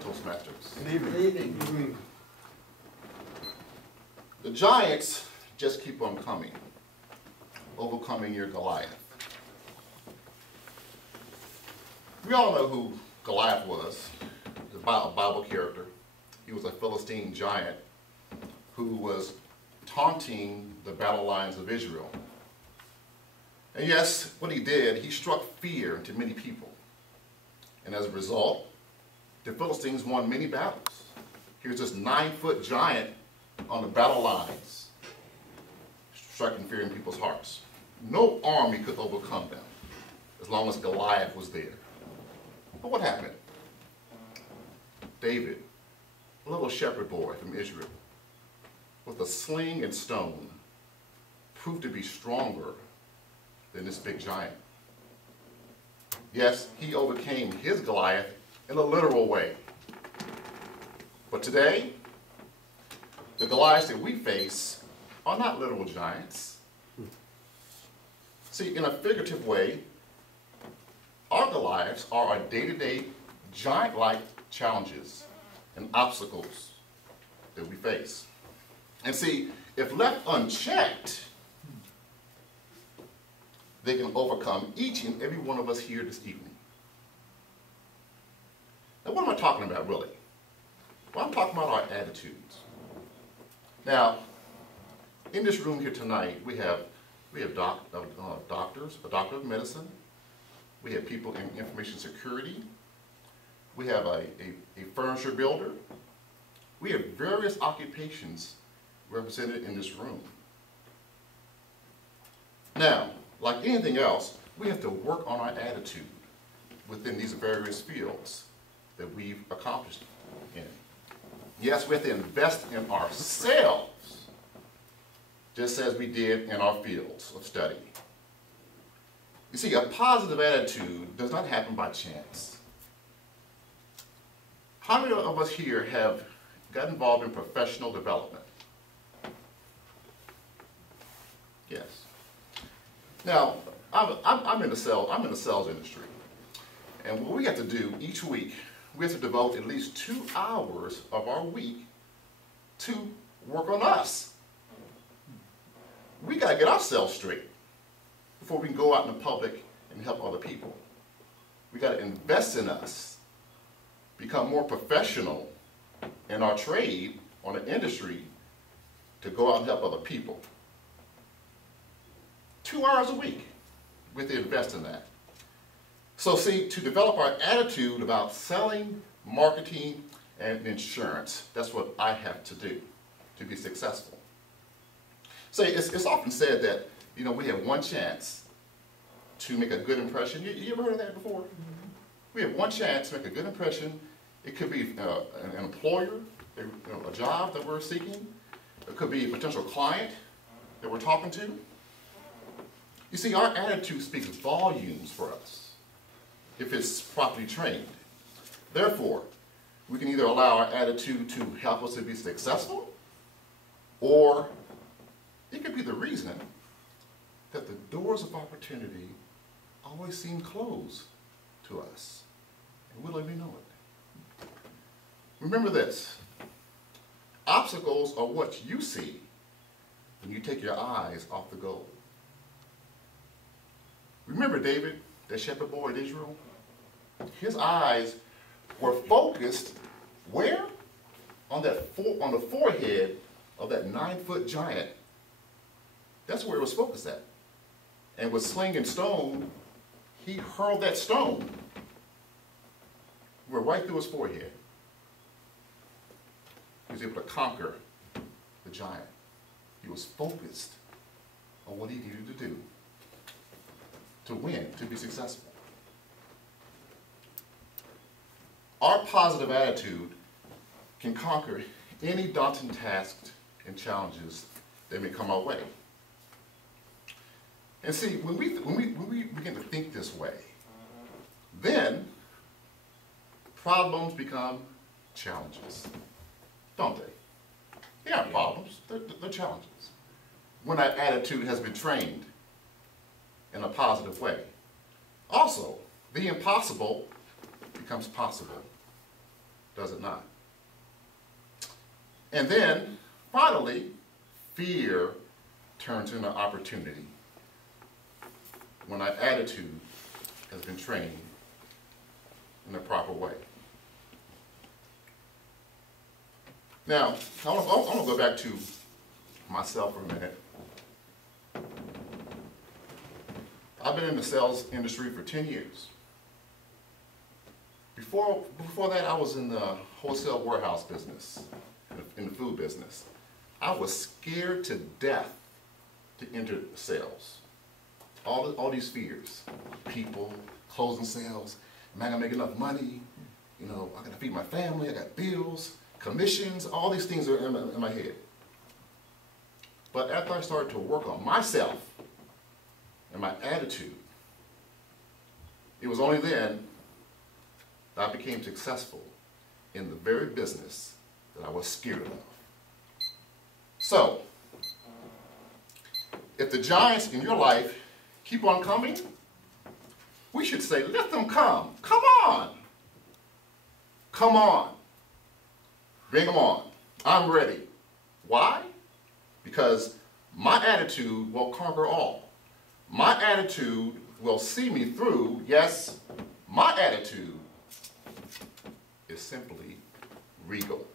Toastmasters. Good evening. Good evening. The giants just keep on coming, overcoming your Goliath. We all know who Goliath was, the Bible character. He was a Philistine giant who was taunting the battle lines of Israel. And yes, what he did, he struck fear into many people. And as a result, the Philistines won many battles. Here's this 9-foot giant on the battle lines, striking fear in people's hearts. No army could overcome them as long as Goliath was there. But what happened? David, a little shepherd boy from Israel, with a sling and stone, proved to be stronger than this big giant. Yes, he overcame his Goliath in a literal way. But today, the Goliaths that we face are not literal giants. See, in a figurative way, our Goliaths are our day-to-day giant-like challenges and obstacles that we face. And see, if left unchecked, they can overcome each and every one of us here this evening. Now, what am I talking about, really? Well, I'm talking about our attitudes. Now, in this room here tonight, we have doctors, a doctor of medicine. We have people in information security. We have a furniture builder. We have various occupations represented in this room. Now, like anything else, we have to work on our attitude within these various fields that we've accomplished in. Yes, we have to invest in ourselves, just as we did in our fields of study. You see, a positive attitude does not happen by chance. How many of us here have got involved in professional development? Yes. Now, I'm in the sales industry, and what we have to do each week, we have to devote at least 2 hours of our week to work on us. We got to get ourselves straight before we can go out in the public and help other people. We got to invest in us, become more professional in our trade, on the industry, to go out and help other people. 2 hours a week, we have to invest in that. So see, to develop our attitude about selling, marketing, and insurance, that's what I have to do to be successful. So it's often said that, you know, we have one chance to make a good impression. You ever heard of that before? Mm-hmm. We have one chance to make a good impression. It could be an employer, a job that we're seeking. It could be a potential client that we're talking to. You see, our attitude speaks volumes for us if it's properly trained. Therefore, we can either allow our attitude to help us to be successful, or it could be the reason that the doors of opportunity always seem closed to us, and we don't even know it. Remember this: obstacles are what you see when you take your eyes off the goal. Remember David, that shepherd boy in Israel? His eyes were focused where? On the forehead of that 9-foot giant. That's where it was focused at. And with sling and stone, he hurled that stone. Went right through his forehead. He was able to conquer the giant. He was focused on what he needed to do to win, to be successful. Our positive attitude can conquer any daunting tasks and challenges that may come our way. And see, when we begin to think this way, then problems become challenges, don't they? They aren't problems, they're challenges. When that attitude has been trained in a positive way. Also, the impossible becomes possible. does it not? And then, finally, fear turns into opportunity when our attitude has been trained in the proper way. Now, I want to go back to myself for a minute. I've been in the sales industry for 10 years. Before that, I was in the wholesale warehouse business, in the food business. I was scared to death to enter sales. All these fears. People, closing sales, am I gonna make enough money? You know, I gotta feed my family, I got bills, commissions, all these things are in my head. But after I started to work on myself and my attitude, it was only then that I became successful in the very business that I was scared of. So, if the giants in your life keep on coming, we should say, let them come. Come on. Come on. Bring them on. I'm ready. Why? Because my attitude will conquer all. My attitude will see me through. Yes, my attitude is simply regal.